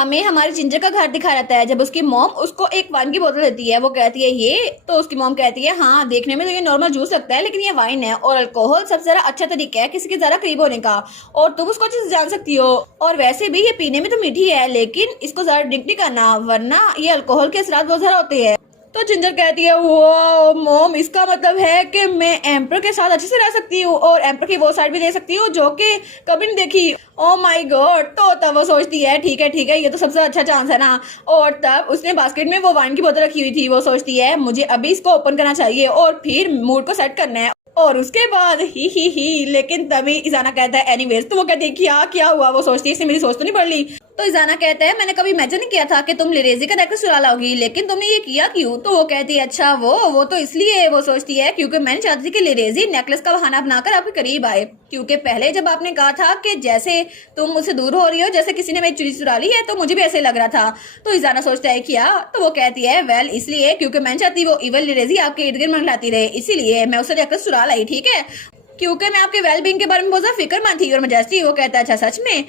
हमें हमारे जिंजर का घर दिखा रहता है जब उसकी मॉम उसको एक वाइन की बोतल देती है। वो कहती है ये, तो उसकी मॉम कहती है हाँ देखने में तो ये नॉर्मल जूस लगता है लेकिन ये वाइन है और अल्कोहल सबसे ज्यादा अच्छा तरीका है किसी के ज्यादा करीब होने का और तुम उसको अच्छे से जान सकती हो। और वैसे भी ये पीने में तो मीठी है लेकिन इसको ज्यादा ड्रिंक नहीं करना वरना ये अल्कोहल के असरात बहुत ज्यादा होते हैं। तो जिंजर कहती है वो मॉम इसका मतलब है कि मैं एम्पर के साथ अच्छे से रह सकती हूँ और एम्पर की वो साइड भी दे सकती हूँ जो कि कभी नहीं देखी। Oh my God. तो तब वो सोचती है ठीक है ये तो सबसे अच्छा चांस है ना। और तब उसने बास्केट में वो वाइन की बोतल रखी हुई थी। वो सोचती है मुझे अभी इसको ओपन करना चाहिए और फिर मूड को सेट करना है और उसके बाद ही लेकिन तभी इजाना कहता है एनीवेज। तो वो कहती है क्या हुआ। वो सोचती है इसने मेरी सोच तो नहीं पढ़ ली। तो इजाना कहता है मैंने कभी इमेजिन नहीं किया था कि तुम लिरेजी का नेकलेस चुरा लाओगी लेकिन तुमने ये किया क्यों। तो वो कहती है अच्छा वो तो इसलिए। वो सोचती है क्योंकि मैंने चाहती थी कि लिरेजी नेकलेस का बहाना बनाकर आपके करीब आए क्योंकि पहले जब आपने कहा था कि जैसे तुम मुझसे दूर हो रही हो जैसे किसी ने मेरी चुरी चुरा ली है तो मुझे भी ऐसे लग रहा था। तो इजाना सोचता है क्या। तो वो कहती है वेल इसलिए क्योंकि मैंने चाहती वो इवल लिरेजी आपके इर्द गिर्द मंडलाती रहे इसीलिए मैं उसे नेकलेस चुरा लाई। ठीक है क्योंकि मैं आपके वेलबींग के बारे में बहुत ज्यादा फिक्रमंद थी। और मजेस्टी वो कहता है अच्छा सच में।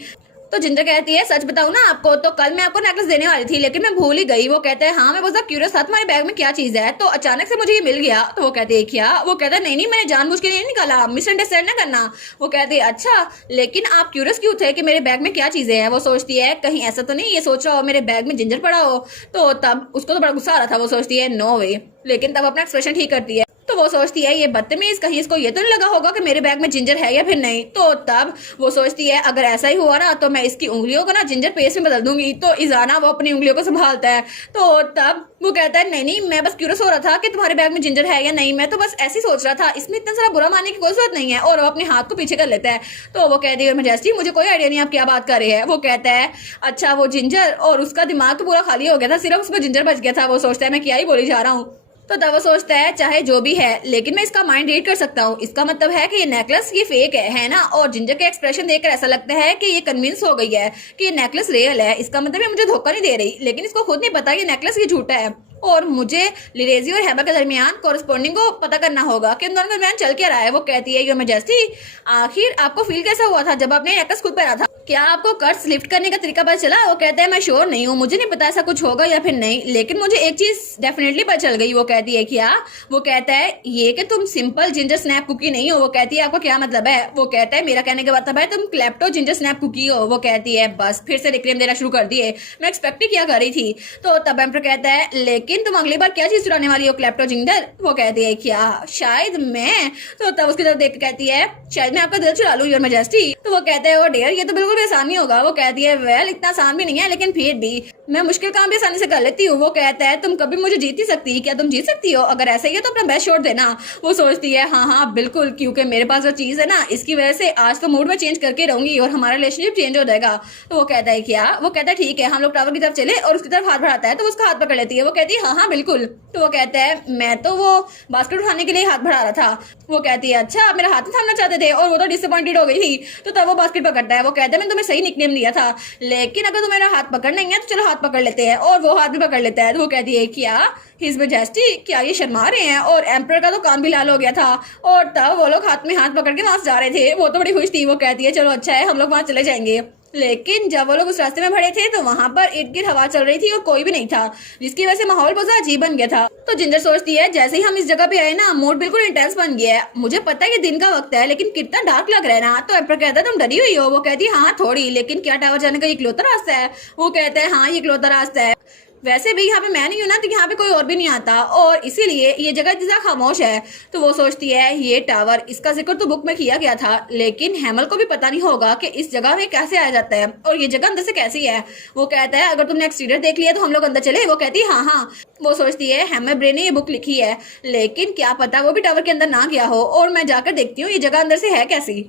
तो जिंजर कहती है सच बताऊं ना आपको तो कल मैं आपको नेकलेस देने वाली थी लेकिन मैं भूल ही गई। वो कहता है हाँ मैं बहुत क्यूरियस था तुम्हारे बैग में क्या चीज है तो अचानक से मुझे ये मिल गया। तो वो कहते हैं क्या। वो कहता है नहीं मैंने जानबूझ के नहीं निकाला मिसअंडरस्टैंड ना करना। वो कहते हैं अच्छा लेकिन आप क्यूरियस क्यों थे कि मेरे बैग में क्या चीजें हैं। वो सोचती है कहीं ऐसा तो नहीं ये सोच रहा हो मेरे बैग में जिंजर पड़ा हो। तो तब उसको तो बड़ा गुस्सा आ रहा था। वो सोचती है नो वे लेकिन तब अपना एक्सप्रेशन ठीक करती है। तो वो सोचती है ये बदतमीज कहीं इसको ये तो नहीं लगा होगा कि मेरे बैग में जिंजर है या फिर नहीं। तो तब वो सोचती है अगर ऐसा ही हुआ ना तो मैं इसकी उंगलियों को ना जिंजर पेस्ट में बदल दूंगी। तो इजाना वो अपनी उंगलियों को संभालता है। तो तब वो कहता है नहीं मैं बस क्यूरियस हो रहा था कि तुम्हारे बैग में जिंजर है या नहीं मैं तो बस ऐसे ही सोच रहा था इसमें इतना सारा बुरा मानने की कोई जरूरत नहीं है। और वो अपने हाथ को पीछे कर लेता है। तो वो कहती है मजेस्टी मुझे कोई आइडिया नहीं आप क्या बात कर रहे हैं। वो कहता है अच्छा वो जिंजर और उसका दिमाग तो पूरा खाली हो गया था सिर्फ उसमें जिंजर बच गया था। वो सोचता है मैं क्या ही बोली जा रहा हूँ। तो तब वो सोचता है चाहे जो भी है लेकिन मैं इसका माइंड रीड कर सकता हूँ इसका मतलब है कि ये नेकलेस ये फेक है ना। और जिंजर के एक्सप्रेशन देखकर ऐसा लगता है कि ये कन्विंस हो गई है कि ये नेकलेस रियल है इसका मतलब ये मुझे धोखा नहीं दे रही लेकिन इसको खुद नहीं पता ये नेकलेस ये झूठा है। और मुझे लिरेजी और हैमर के दरमियान कॉरेस्पॉन्डिंग को पता करना होगा कि उन दोनों के दरमियान चल क्या रहा है। वो कहती है योर मैजेस्टी आखिर आपको फील कैसा हुआ था जब आपने नेकलेस खुद पहना था क्या आपको कर्ज लिफ्ट करने का तरीका पता चला। वो कहता है मैं श्योर नहीं हूँ मुझे नहीं पता ऐसा कुछ होगा या फिर नहीं लेकिन मुझे एक चीज डेफिनेटली पता चल गई। वो कहती है क्या। वो कहता है ये कि तुम सिंपल जिंजर स्नैप कुकी नहीं हो। वो कहती है आपको क्या मतलब है। वो कहता है मेरा कहने का मतलब है तुम क्लेप्टो जिंजर स्नैप कुकी हो। वो कहती है बस फिर से रिक्लेम देना शुरू कर दिए मैं एक्सपेक्ट ही क्या कर रही थी। तो तब एम्पर कहता है लेकिन तुम अगली बार क्या चीज चुराने वाली हो क्लेप्टो जिंजर। वो कहती है क्या शायद मैं। तो तब उसकी तरफ देख कहती है शायद मैं आपका दिल चुरा लूं योर मैजेस्टी। तो वो कहता है ओ डियर ये तो बिल्कुल भी आसान नहीं होगा। वो कहती है वेल इतना आसान भी नहीं है लेकिन फिर भी मैं मुश्किल काम भी आसानी से कर लेती हूँ। वो कहता है तुम कभी मुझे जीत ही सकती क्या तुम जीत सकती हो अगर ऐसा ही है तो अपना बेस्ट शॉट देना। वो सोचती है हाँ बिल्कुल क्योंकि मेरे पास जो चीज है ना इसकी वजह से आज तो मूड में चेंज करके रहूंगी और हमारा रिलेशनशिप चेंज हो जाएगा। तो वो कहता है क्या। वो कहता है ठीक है हम लोग टावर की तरफ चले और उसकी तरफ हाथ बढ़ाता है तो उसका हाथ पकड़ लेती है। वो कहती है हाँ बिल्कुल। तो वो कहता है मैं तो वो बास्केट उठाने के लिए हाथ बढ़ा रहा था। वो कहती है अच्छा आप मेरा हाथ नहीं थामना चाहते थे और वो तो डिसअपॉइंटेड हो गई थी। तो तब वो बास्केट पकड़ता है। वो कहता है मैंने तुम्हें सही निकनेम दिया था लेकिन अगर तुम्हें मेरा हाथ पकड़ नहीं है तो चलो हाथ पकड़ लेते हैं। और वो हाथ भी पकड़ लेता है। तो वो कहती है क्या हिज मैजेस्टी क्या ये शर्मा रहे हैं। और एम्पर का तो काम भी लाल हो गया था और तब वो लोग हाथ में हाथ पकड़ के वहां से जा रहे थे। वो तो बड़ी खुश थी। वो कहती है चलो अच्छा है हम लोग वहां चले जाएंगे। लेकिन जब वो लोग उस रास्ते में खड़े थे तो वहां पर इर्द गिर्द हवा चल रही थी और कोई भी नहीं था जिसकी वजह से माहौल बहुत ज्यादा अजीब बन गया था। तो जिंजर सोचती है जैसे ही हम इस जगह पे आए ना मूड बिल्कुल इंटेंस बन गया है। मुझे पता है कि दिन का वक्त है लेकिन कितना डार्क लग रहा है ना। तो एम्पर कहता है तुम डरी हुई हो। वो कहती है हाँ थोड़ी लेकिन क्या टावर जाने का ये इकलौता रास्ता है। वो कहता है हाँ ये इकलौता रास्ता है वैसे भी यहाँ पे मैं नहीं हूँ ना तो यहाँ पे कोई और भी नहीं आता और इसीलिए ये जगह इतना खामोश है। तो वो सोचती है ये टावर इसका जिक्र तो बुक में किया गया था लेकिन हैमल को भी पता नहीं होगा कि इस जगह में कैसे आया जाता है और ये जगह अंदर से कैसी है। वो कहता है अगर तुमने एक्सटीरियर देख लिया तो हम लोग अंदर चले। वो कहती है हाँ। वो सोचती है हैमर ब्रे ने ये बुक लिखी है लेकिन क्या पता वो भी टावर के अंदर ना गया हो और मैं जाकर देखती हूँ ये जगह अंदर से है कैसी।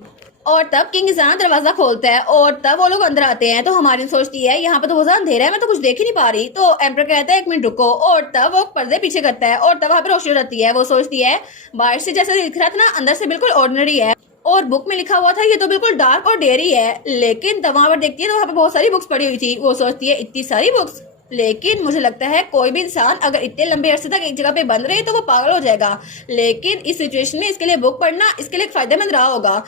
और तब किंग इजाना दरवाजा खोलता है और तब वो लोग अंदर आते हैं। तो हमारी सोचती है यहाँ पे तो बहुत ज्यादा अंधेरा है मैं तो कुछ देख ही नहीं पा रही। तो एम्पर कहता है एक मिनट रुको और तब वो पर्दे पीछे करता है और तब वहां पे रोशनी रहती है। वो सोचती है बाहर से जैसे दिख रहा था ना अंदर से बिल्कुल ऑर्डिनरी है और बुक में लिखा हुआ था ये तो बिल्कुल डार्क और डेयरी है। लेकिन तब वहां पर देखती है तो वहां पे बहुत सारी बुक्स पड़ी हुई थी। वो सोचती है इतनी सारी बुक्स लेकिन मुझे लगता है कोई भी इंसान अगर इतने लंबे अरसे तक एक जगह पे बंद रहे तो वो पागल हो जाएगा लेकिन इस सिचुएशन में इसके लिए बुक पढ़ना इसके लिए फायदेमंद रहा होगा।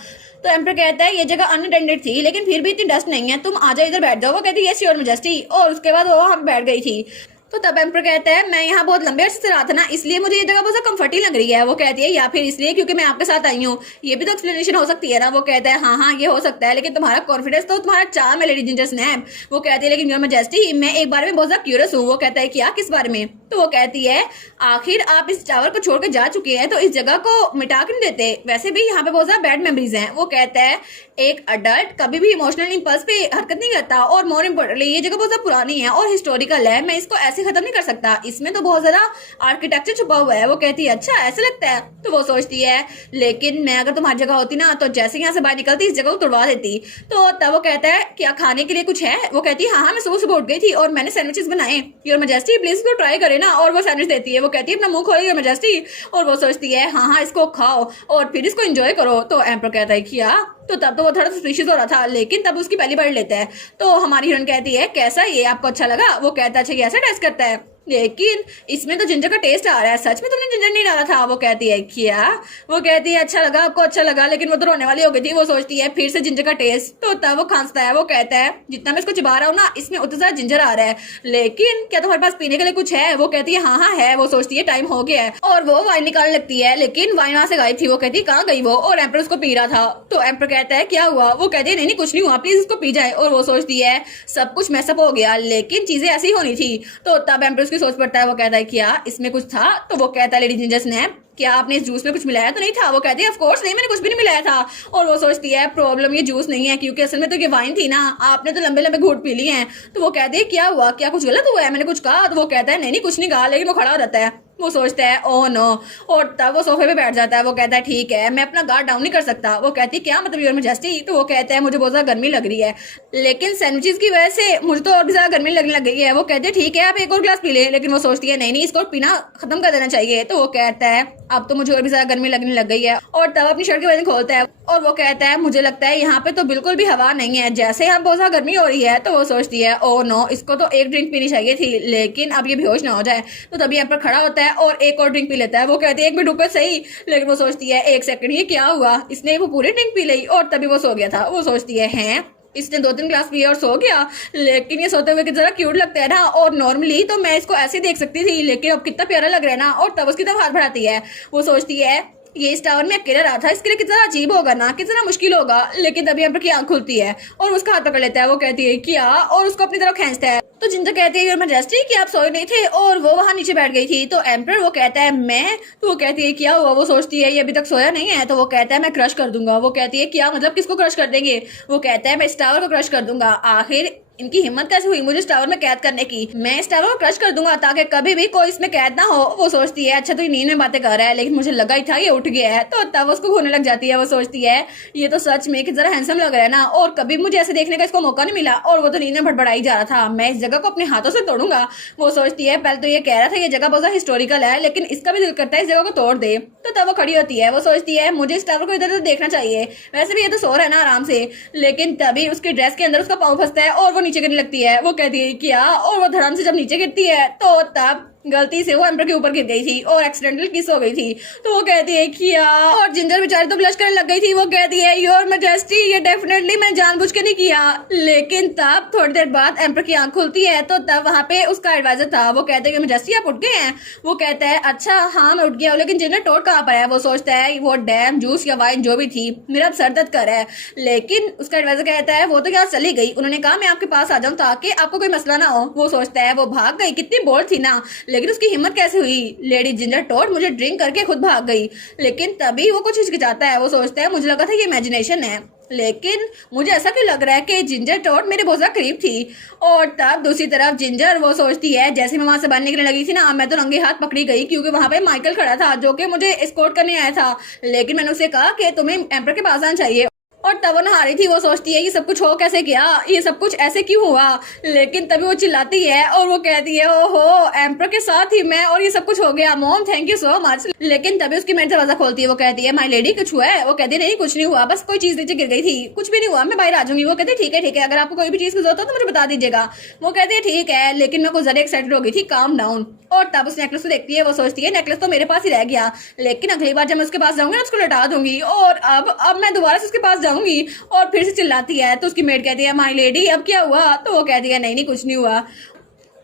तो एम्पर कहता है ये जगह अनअटेंडेड थी लेकिन फिर भी इतनी डस्ट नहीं है, तुम आ जाओ इधर बैठ जाओ। वो कहती है यस योर मैजेस्टी, और उसके बाद वो वहां पे बैठ गई थी। तो तब एम्पर कहता है मैं यहाँ बहुत लंबे अरसे से रहा था ना, इसलिए मुझे ये जगह बहुत कंफर्ट ही लग रही है। वो कहती है या फिर इसलिए क्योंकि मैं आपके साथ आई हूँ, ये भी तो एक्सप्लेनेशन हो सकती है ना। वो कहता है हाँ ये हो सकता है, लेकिन तुम्हारा कॉन्फिडेंस तो तुम्हारा चार्म है लेडी जिंजर स्नैप। वो कहती है लेकिन योर मैजेस्टी मैं एक बारे में बहुत ज्यादा क्यूरियस हूँ। वो कहता है क्या, किस बारे में? तो वो कहती है आखिर आप इस टावर को छोड़कर जा चुके हैं तो इस जगह को मिटा क्यों देते? वैसे भी यहाँ पे बहुत ज्यादा बैड मेमोरीज हैं। वो कहता है एक अडल्ट कभी भी इमोशनल इंपल्स पे हरकत नहीं करता, और मोर इम्पोर्टेंटली ये जगह बहुत ज्यादा पुरानी है और हिस्टोरिकल है, मैं इसको ऐसे खत्म नहीं कर सकता, इसमें तो बहुत ज्यादा आर्किटेक्चर छुपा हुआ है। वो कहती है अच्छा ऐसा लगता है। तो वो सोचती है लेकिन मैं अगर तुम्हारी जगह होती ना तो जैसे यहाँ से बाहर निकलती इस जगह को तोड़वा देती। तो तब वो कहता है क्या खाने के लिए कुछ है? वो कहती है हाँ मैं सुबह सुबह उठ गई थी और मैंने सैंडविचेस बनाए, योर मैजेस्टी प्लीज इसको ट्राई करे ना। और वो सैंडविच देती है। वो कहती है अपना मुंह खोलो योर मैजेस्टी, और वो सोचती है हाँ इसको खाओ और फिर इसको एंजॉय करो। तो एम्पर कहता है क्या? तो तब तो वो थोड़ा सस्पिशियस हो रहा था, लेकिन तब उसकी पहली बार लेता है। तो हमारी हीरोइन कहती है कैसा ये आपको अच्छा लगा? वो कहता है अच्छा ये ऐसा टेस्ट करता है, लेकिन इसमें तो जिंजर का टेस्ट आ रहा है, सच में तुमने जिंजर नहीं डाला था? वो कहती है क्या? वो कहती है अच्छा लगा आपको, अच्छा लगा, लेकिन वो तो रोने वाली हो गई थी। वो सोचती है फिर से जिंजर का टेस्ट। तो तब वो खांसता है। वो कहता है जितना मैं इसको चिबा रहा हूँ ना इसमें उतना ज्यादा जिंजर आ रहा है, लेकिन क्या तुम्हारे पास पीने के लिए कुछ है? वो कहती है हाँ है। वो सोचती है टाइम हो गया है और वो वाइन निकालने लगती है, लेकिन वाइन वहां से गायब थी। वो कहती है कहाँ गई वो? और एम्पर उसको पी रहा था। तो एम्पर कहता है क्या हुआ? वो कहती है नहीं कुछ नहीं हुआ, प्लीज इसको पी जाए। और वो सोचती है सब कुछ मैसअप हो गया, लेकिन चीजें ऐसी होनी थी। तो तब एम्पर उसकी सोच पड़ता है। वो कहता है क्या इसमें कुछ था? तो वो कहता है लेडी जिंजर स्नैप क्या आपने इस जूस में कुछ मिलाया तो नहीं था? वो कहती है ऑफ कोर्स नहीं, मैंने कुछ भी नहीं मिलाया था। और वो सोचती है प्रॉब्लम ये जूस नहीं है क्योंकि असल में तो ये वाइन थी ना, आपने तो लंबे लंबे घूंट पी लिए हैं। तो वो कहती है क्या हुआ, क्या कुछ गलत हुआ है? मैंने कुछ कहा? तो वो कहता है नहीं कुछ नहीं कहा, लेकिन वो खड़ा हो जाता है। वो सोचता है ओ नो, और तब वो सोफे पे बैठ जाता है। वो कहता है ठीक है मैं अपना गार्ड डाउन नहीं कर सकता। वो कहती है क्या मतलब योर मैजेस्टी? तो वो कहता है मुझे बहुत ज्यादा गर्मी लग रही है, लेकिन सैंडविचेस की वजह से मुझे तो और भी ज्यादा गर्मी लगने लग गई है। वो कहते हैं ठीक है आप एक और ग्लास पी ले, लेकिन वो सोचती है नहीं इसको पीना खत्म कर देना चाहिए। तो वो कहता है अब तो मुझे और भी ज्यादा गर्मी लगने लग गई है, और तब अपनी शर्ट के बटन खोलता है और वो कहता है मुझे लगता है यहाँ पे तो बिल्कुल भी हवा नहीं है, जैसे यहाँ बहुत ज्यादा गर्मी हो रही है। तो वो सोचती है ओ नो इसको तो एक ड्रिंक पीनी चाहिए थी, लेकिन अब ये बेहोश ना हो जाए। तो तभी यहाँ पर खड़ा होता है और एक और ड्रिंक पी लेता है। वो कहती है एक मिनट रुको सही, लेकिन वो सोचती है एक सेकंड ये क्या हुआ, इसने वो पूरी ड्रिंक पी ली और तभी वो सो गया था। वो सोचती है हैं इसने 2-3 ग्लास पिया और सो गया, लेकिन ये सोते हुए जरा क्यूट लगता है ना, और नॉर्मली तो मैं इसको ऐसे देख सकती थी, लेकिन अब कितना प्यारा लग रहा है ना। और तब उसकी तरफ हाथ बढ़ाती है। वो सोचती है ये इस टावर में अकेला रहा था, इसके लिए कितना अजीब होगा ना, कितना मुश्किल होगा। लेकिन तभी एम्पर की आंख खुलती है और उसका हाथ पकड़ लेता है। वो कहती है क्या, और उसको अपनी तरफ खींचता है। तो जिंजर कहती है योर मैजेस्टी कि आप सोए नहीं थे, और वो वहां नीचे बैठ गई थी। तो एम्पर वो कहता है मैं? तो वो कहती है क्या हुआ? वो सोचती है ये अभी तक सोया नहीं है। तो वो कहता है मैं क्रश कर दूंगा। वो कहती है क्या मतलब, किसको क्रश कर देंगे? वो कहता है मैं इस टावर को क्रश कर दूंगा। आखिर इनकी हिम्मत कैसे हुई मुझे इस टावर में कैद करने की? मैं इस टावर को क्रश कर दूंगा ताकि कभी भी कोई इसमें कैद ना हो। वो सोचती है अच्छा तो ये नींद में बातें कर रहा है, लेकिन मुझे लगा ही था ये उठ गया है। तो तब उसको खोने लग जाती है। वो सोचती है ये तो सच में कि जरा हैंडसम लग रहा है ना, और कभी मुझे ऐसे देखने का इसको मौका नहीं मिला, और वो तो नींद में भड़बड़ाई जा रहा था, मैं इस जगह को अपने हाथों से तोड़ूंगा। वो सोचती है पहले तो ये कह रहा था ये जगह बहुत हिस्टोरिकल है, लेकिन इसका भी दिल करता है इस जगह को तोड़ दे। तो तब वो खड़ी होती है। वो सोचती है मुझे इस टावर को इधर उधर देखना चाहिए, वैसे भी ये तो सो रहा है ना आराम से। लेकिन तभी उसकी ड्रेस के अंदर उसका पाँव फंसता है और वो नीचे गिरने लगती है। वो कहती है क्या, और वो धड़ाम से जब नीचे गिरती है तो तब गलती से वो एम्पर के ऊपर गिर गई थी और एक्सीडेंटल किस हो गई थी। तो वो कहती है क्या, और जिंजर बेचारी तो ब्लश करने लग गई थी। वो कहती है योर मैजेस्टी ये डेफिनेटली मैंने जानबूझ के नहीं किया। लेकिन तब थोड़ी देर बाद एम्पर की आंख खुलती है तो तब वहां पे उसका एडवाइजर था। वो कहते हैं मैजेस्टी आप उठ गए हैं? वो कहता है अच्छा हाँ मैं उठ गया हूँ, लेकिन जिंजर टोट कहाँ पर है? वो सोचता है वो डैम जूस या वाइन जो भी थी मेरा अब सर दर्द कर रहा है। लेकिन उसका एडवाइजर कहता है वो तो क्या चली गई, उन्होंने कहा मैं आपके पास आ जाऊँ ताकि आपको कोई मसला ना हो। वो सोचता है वो भाग गई, कितनी बोल्ड थी ना, लेकिन उसकी हिम्मत कैसे हुई? लेडी जिंजर टोट मुझे ड्रिंक करके खुद भाग गई। लेकिन तभी वो कुछ हिचकिचाता है। वो सोचता है मुझे लगा था ये इमेजिनेशन है, लेकिन मुझे ऐसा क्यों लग रहा है कि जिंजर टोट मेरे बहुत ज्यादा करीब थी। और तब दूसरी तरफ जिंजर वो सोचती है जैसे मैं वहां से बाहर निकलने लगी थी ना, मैं तो नंगे हाथ पकड़ी गई क्योंकि वहां पे माइकल खड़ा था जो कि मुझे एस्कॉर्ट करने आया था। लेकिन मैंने उसे कहा कि तुम्हें एम्पर के पास आना चाहिए, और तब वो नहा रही थी। वो सोचती है ये सब कुछ हो कैसे गया, ये सब कुछ ऐसे क्यों हुआ? लेकिन तभी वो चिल्लाती है और वो कहती है ओहो एम्पर के साथ ही मैं, और ये सब कुछ हो गया, mom thank you so much. लेकिन तभी उसकी मेड दरवाजा खोलती है। वो कहती है माय लेडी कुछ हुआ है? वो कहती है नहीं कुछ नहीं हुआ, बस कोई चीज नीचे गिर गई थी, कुछ भी नहीं हुआ, मैं बाहर आ जाऊंगी। वो कहती है ठीक है अगर आपको कोई भी चीज की जरूरत हो तो मुझे बता दीजिएगा। वो कहती है ठीक है, लेकिन मैं कुछ ज्यादा एक्साइटेड हो गई थी, काम डाउन। और तब उस नेकलेस को देखती है। वो सोचती है नेकलेस तो मेरे पास ही रह गया, लेकिन अगली बार जब मैं उसके पास जाऊंगी ना उसको लौटा दूंगी, और अब मैं दोबारा से उसके पास जाऊंगी जाऊंगी और फिर से चिल्लाती है। तो उसकी मेड कहती है माय लेडी अब क्या हुआ? तो वो कहती है नहीं नहीं कुछ नहीं हुआ।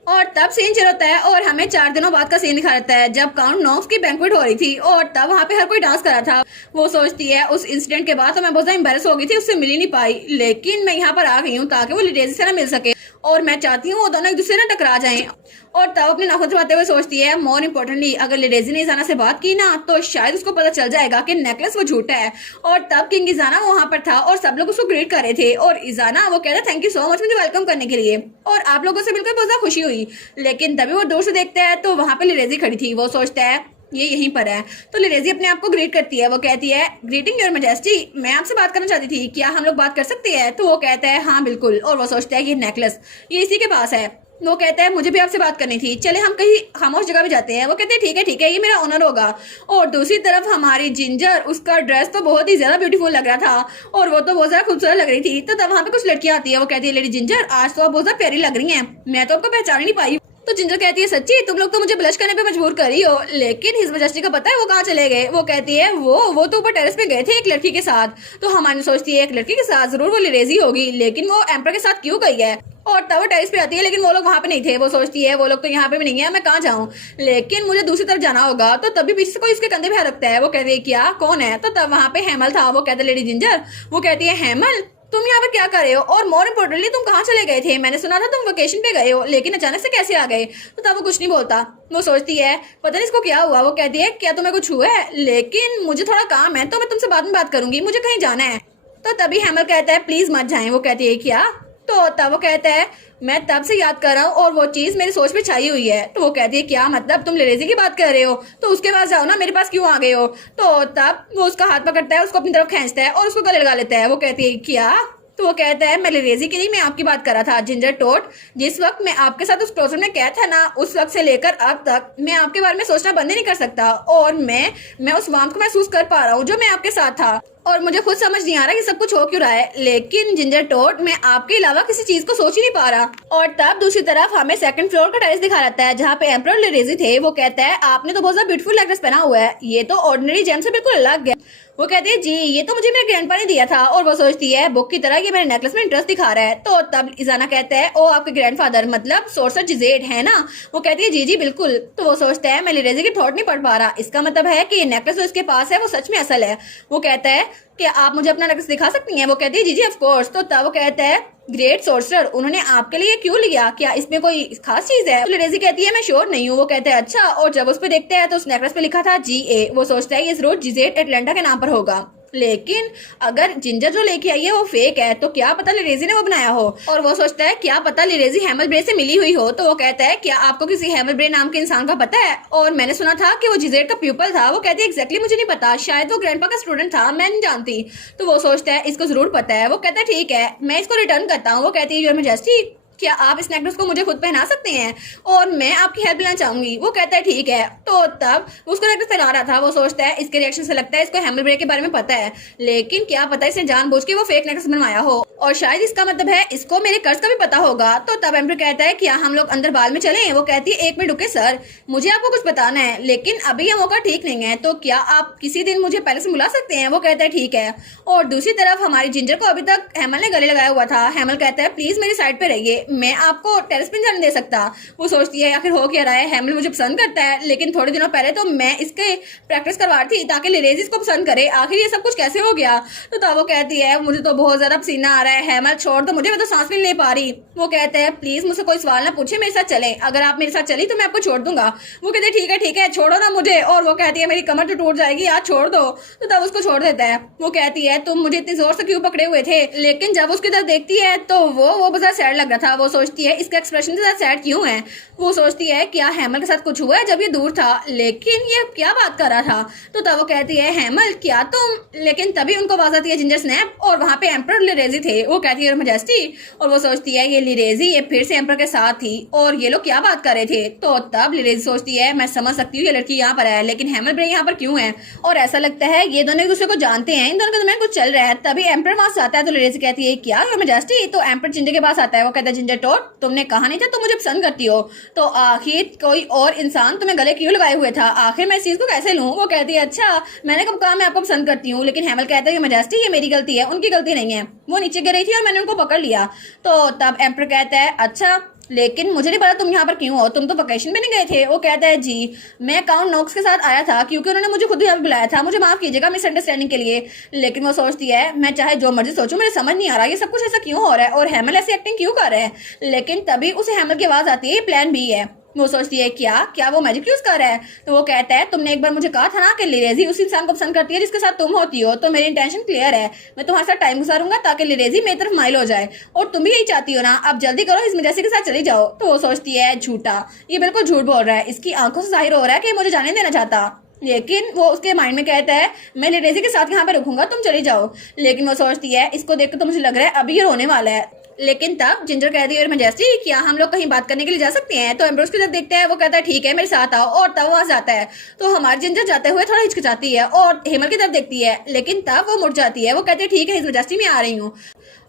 और तब सीन चल होता है और हमें 4 दिनों बाद का सीन दिखा देता है जब काउंट नॉक्स की बैंक्वेट हो रही थी और तब वहाँ पे हर कोई डांस कर रहा था। वो सोचती है उस इंसिडेंट के बाद तो मैं बहुत ज्यादा एम्बेरस हो गई थी, उससे मिल ही नहीं पाई, लेकिन मैं यहाँ पर आ गई हूँ ताकि वो लिडेजी से ना मिल सके और मैं चाहती हूँ वो दोनों एक दूसरे से टकरा जाएं। और तब अपनी नाखुन चबाते हुए सोचती है मोर इम्पोर्टेंटली अगर लिडेजी ने इजाना से बात की ना तो शायद उसको पता चल जाएगा कि नेकलेस वो झूठा है। और तब किंग इजाना वहां पर था और सब लोग उसको ग्रीट कर रहे थे और इजाना वो कह रहा थैंक यू सो मच मुझे वेलकम करने के लिए और आप लोगों से मिलकर बहुत ज्यादा खुशी हुई। लेकिन तभी वो दूर से देखता है तो वहां पे लिडेजी खड़ी थी। वो सोचता है ये यहीं पर है। तो लिडेजी अपने आप को ग्रीट करती है। वो कहती है ग्रीटिंग योर मैजेस्टी, मैं आपसे बात करना चाहती थी, क्या हम लोग बात कर सकते हैं? तो वो कहता है हाँ बिल्कुल। और वो सोचता है कि नेकलेस ये इसी के पास है। वो कहता है मुझे भी आपसे बात करनी थी, चले हम कहीं खामोश जगह भी जाते हैं। वो कहते हैं ठीक है ये मेरा ऑनर होगा। और दूसरी तरफ हमारी जिंजर, उसका ड्रेस तो बहुत ही ज्यादा ब्यूटीफुल लग रहा था और वो तो बहुत ज्यादा खूबसूरत लग रही थी। तो तब वहाँ पे कुछ लड़कियां आती है। वो कहती है लेडी जिंजर आज तो आप बहुत ज्यादा प्यारी लग रही हैं, मैं तो आपको पहचान ही नहीं पाई। तो जिंजर कहती है सच्ची तुम लोग तो मुझे ब्लश करने पे मजबूर कर रही हो, लेकिन हिज मैजेस्टी का पता है वो कहाँ चले गए? वो कहती है वो तो ऊपर टेरेस पे गए थे एक लड़की के साथ। तो हमारी सोचती है एक लड़की के साथ जरूर वो लिरेजी होगी, लेकिन वो एम्पर के साथ क्यों गई है? और तब वो टेरेस पे आती है लेकिन वो लोग वहां पे नहीं थे। वो सोचती है वो लोग तो यहाँ पे भी नहीं है, मैं कहाँ जाऊँ, लेकिन मुझे दूसरी तरफ जाना होगा। तो तभी पीछे से कोई इसके कंधे पे हाथ रखता है। वो कहती है क्या कौन है? तो तब वहां पे हेमल था। वो कहते लेडी जिंजर, वो कहती है हेमल तुम यहाँ पर क्या कर रहे हो और मोर इम्पोर्टेंटली तुम कहाँ चले गए थे? मैंने सुना था तुम वेकेशन पे गए हो, लेकिन अचानक से कैसे आ गए? तो तब वो कुछ नहीं बोलता। वो सोचती है पता नहीं इसको क्या हुआ। वो कहती है क्या तुम्हें कुछ हुआ है? लेकिन मुझे थोड़ा काम है तो मैं तुमसे बाद में बात करूंगी, मुझे कहीं जाना है। तो तभी हेमल कहता है प्लीज मत जाए। वो कहती है क्या? तो तब वो कहता है मैं तब से याद कर रहा हूँ और वो चीज मेरी सोच में छाई हुई है। तो वो कहती है क्या मतलब तुम लिरेजी की बात कर रहे हो? तो उसके पास जाओ ना, मेरे पास क्यों आ गए हो? तो तब वो उसका हाथ पकड़ता है, उसको अपनी तरफ खींचता है और उसको गले लगा लेता है। वो कहती है क्या? तो वो कहता है मैं लिरेजी की नहीं, मैं आपकी बात कर रहा था जिंजर टोट। जिस वक्त मैं आपके साथ उस क्लोजर में कैद था ना, उस वक्त से लेकर अब तक मैं आपके बारे में सोचना बंद ही नहीं कर सकता और मैं उस वार्मथ को महसूस कर पा रहा हूँ जो मैं आपके साथ था और मुझे खुद समझ नहीं आ रहा कि सब कुछ हो क्यों रहा है, लेकिन जिंजर टोट मैं आपके अलावा किसी चीज को सोच ही नहीं पा रहा। और तब दूसरी तरफ हमें सेकंड फ्लोर का टेरेस दिखा रहता है जहाँ पे एम्परर लिरेजी थे। वो कहता है आपने तो बहुत ज्यादा ब्यूटीफुल नेकलेस पहना हुआ है, ये तो ऑर्डिनरी जेम से बिल्कुल अलग है। वो कहती है जी ये तो मुझे मेरे ग्रैंडपा ने दिया था। और वो सोचती है बुक की तरह ये मेरे नेकलेस में इंटरेस्ट दिखा रहा है। तो तब इजाना कहता है ओ आपके ग्रैंडफादर मतलब सोर्सर जिजेड है ना? वो कहती है जी बिल्कुल। तो वो सोचता है मैं लिरेजी की थॉट नहीं पढ़ पा रहा, इसका मतलब है कि ये नेकलेस जो इसके पास है वो सच में असल है। वो कहता है कि आप मुझे अपना नेकलेस दिखा सकती हैं? वो कहती है जी ऑफ कोर्स। तो तब वो कहता है ग्रेट सोर्सर उन्होंने आपके लिए क्यों लिया, क्या इसमें कोई खास चीज है? तो लिरेजी कहती है मैं श्योर नहीं हूँ। वो कहते हैं अच्छा। और जब उस पर देखते हैं तो उस नेकलेस पे लिखा था GA। वो सोचता है ये जरूर जिजेड एटलांटा के नाम पर होगा, लेकिन अगर जिंजर जो लेके आई है वो फेक है तो क्या पता लिरेजी ने वो बनाया हो। और वो सोचता है क्या पता लिरेजी हेमल ब्रे से मिली हुई हो। तो वो कहता है क्या आपको किसी हेमल ब्रे नाम के इंसान का पता है? और मैंने सुना था कि वो जिजेड का प्यूपल था। वो कहती है एग्जैक्टली मुझे नहीं पता, शायद वो ग्रैंडपा का स्टूडेंट था, मैं नहीं जानती। तो वो सोचता है इसको जरूर पता है। वो कहता है ठीक है मैं इसको रिटर्न करता हूँ। वो कहती है योर मैजेस्टी क्या आप इस नेकलेस को मुझे खुद पहना सकते हैं और मैं आपकी हेल्प लेना चाहूंगी। वो कहता है ठीक है। तो तब उसको नेकलेस पहना रहा था। वो सोचता है इसके रिएक्शन से लगता है इसको हेमल ब्रे के बारे में पता है, लेकिन क्या पता इसने जानबूझ के वो फेक नेकलेस बनवाया हो और शायद इसका मतलब है इसको मेरे कर्ज का भी पता होगा। तो तब एम्पर कहता है क्या हम लोग अंदर बाल में चलें? वो कहती है एक मिनट रुके सर, मुझे आपको कुछ बताना है, लेकिन अभी यह मौका ठीक नहीं है, तो क्या आप किसी दिन मुझे पहले से बुला सकते हैं? वो कहता है ठीक है। और दूसरी तरफ हमारी जिंजर को अभी तक हेमल ने गले लगाया हुआ था। हेमल कहता है प्लीज मेरी साइड पे रहिए, मैं आपको टेरेस पे जाने दे सकता। वो सोचती है आखिर हो क्या रहा है, हेमल मुझे पसंद करता है, लेकिन थोड़े दिनों पहले तो मैं इसके प्रैक्टिस करवा रही थी ताकि लिरेजी इसको पसंद करे, आखिर ये सब कुछ कैसे हो गया? तो तब वो कहती है मुझे तो बहुत ज्यादा पसीना आ रहा है, हेमल छोड़ दो मुझे, मैं तो सांस भी नहीं पा रही। वो कहते हैं प्लीज मुझसे कोई सवाल ना पूछे, मेरे साथ चले, अगर आप मेरे साथ चली तो मैं आपको छोड़ दूंगा। वो कहते हैं ठीक है छोड़ो ना मुझे। और वो कहती है मेरी कमर तो टूट जाएगी, यार छोड़ दो। तो तब उसको छोड़ देता है। वो कहती है तुम मुझे इतनी जोर से क्यों पकड़े हुए थे? लेकिन जब उसकी तरफ देखती है तो वो बहुत सैड लग रहा था। वो सोचती है इसका एक्सप्रेशन से सैड क्यों है? वो सोचती है क्या हेमल के साथ कुछ हुआ है जब ये दूर था, लेकिन ये क्या बात कर रहा था? तो तब वो कहती है हेमल क्या तुम, लेकिन तभी उनको आवाज आती है जिंजर स्नैप और वहां पे एम्पर लिरेजी थे। वो कहती है मैजेस्टी। और वो सोचती है ये लिरेजी ये फिर से एम्पर के साथ थी और ये लोग क्या बात कर रहे थे। तो तब लिरेजी सोचती है मैं समझ सकती हूँ ये लड़की यहाँ पर है, लेकिन हेमल ब्रे यहाँ पर क्यों है? और ऐसा लगता है ये दोनों एक दूसरे को जानते हैं, इन दोनों के दरमियान कुछ चल रहा है। तभी एम्पर वहां से आता है तो लिरेजी कहती है क्या मैजेस्टी? तो एम्पर जिंजर के पास आता है। वो कहता है जिंजर जिंजर टोट, तुमने कहा नहीं था तुम मुझे पसंद करती हो, तो आखिर कोई और इंसान तुम्हें गले क्यों लगाए हुए था? आखिर मैं इस चीज को कैसे लूँ? वो कहती है अच्छा मैंने कब कहा मैं आपको पसंद करती हूँ? लेकिन हेमल कहता है कि मैजेस्टी ये मेरी गलती है, उनकी गलती नहीं है, वो नीचे गिर रही थी और मैंने उनको पकड़ लिया। तो तब एम्पर कहता है अच्छा लेकिन मुझे नहीं पता तुम यहाँ पर क्यों हो, तुम तो वेकेशन पे नहीं गए थे? वो कहता है जी मैं काउंट नॉक्स के साथ आया था क्योंकि उन्होंने मुझे खुद यहाँ पे बुलाया था, मुझे माफ कीजिएगा मिसअंडरस्टैंडिंग के लिए। लेकिन वो सोचती है मैं चाहे जो मर्जी सोचूं मुझे समझ नहीं आ रहा ये सब कुछ ऐसा क्यों हो रहा है और हेमल ऐसी एक्टिंग क्यों कर रहा है। लेकिन तभी उसे हेमल की आवाज आती है प्लान बी है। वो सोचती है क्या क्या वो मैजिक यूज कर रहा है? तो वो कहता है तुमने एक बार मुझे कहा था ना कि लिरेजी उस इंसान को पसंद करती है जिसके साथ तुम होती हो, तो मेरी इंटेंशन क्लियर है, मैं तुम्हारे साथ टाइम गुजारूंगा ताकि लिरेजी मेरी तरफ माइल हो जाए, और तुम भी यही चाहती हो ना, अब जल्दी करो इस मजैसी के साथ चली जाओ। तो वो सोचती है झूठा, ये बिल्कुल झूठ बोल रहा है, इसकी आंखों से जाहिर हो रहा है कि मुझे जाने देना चाहता। लेकिन वो उसके माइंड में कहता है मैं लिरेजी के साथ यहाँ पे रुकूंगा, तुम चली जाओ। लेकिन वो सोचती है इसको देख तो मुझे लग रहा है अभी ये रोने वाला है। लेकिन तब जिंजर कहती है मैजेस्टी क्या हम लोग कहीं बात करने के लिए जा सकते हैं? तो एम्ब्रोस की तरफ देखते हैं, वो कहता है ठीक है मेरे साथ आओ, और तब वहां जाता है। तो हमारी जिंजर जाते हुए थोड़ा हिचकिचाती है और हेमल की तरफ देखती है, लेकिन तब वो मुड़ जाती है, वो कहती है ठीक है इस मैजेस्टी में आ रही हूँ।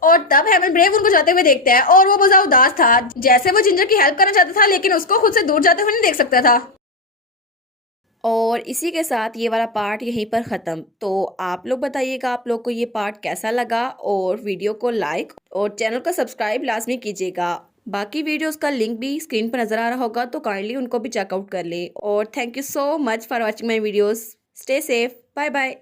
और तब हेमल ब्रेव उनको जाते हुए देखता है और वो बहुत उदास था, जैसे वो जिंजर की हेल्प करना चाहता था लेकिन उसको खुद से दूर जाते हुए नहीं देख सकता था। और इसी के साथ ये वाला पार्ट यहीं पर ख़त्म। तो आप लोग बताइएगा आप लोग को ये पार्ट कैसा लगा, और वीडियो को लाइक और चैनल को सब्सक्राइब लाजमी कीजिएगा। बाकी वीडियोस का लिंक भी स्क्रीन पर नज़र आ रहा होगा, तो काइंडली उनको भी चेकआउट कर ले। और thank you so much for watching my videos. Stay safe, bye bye.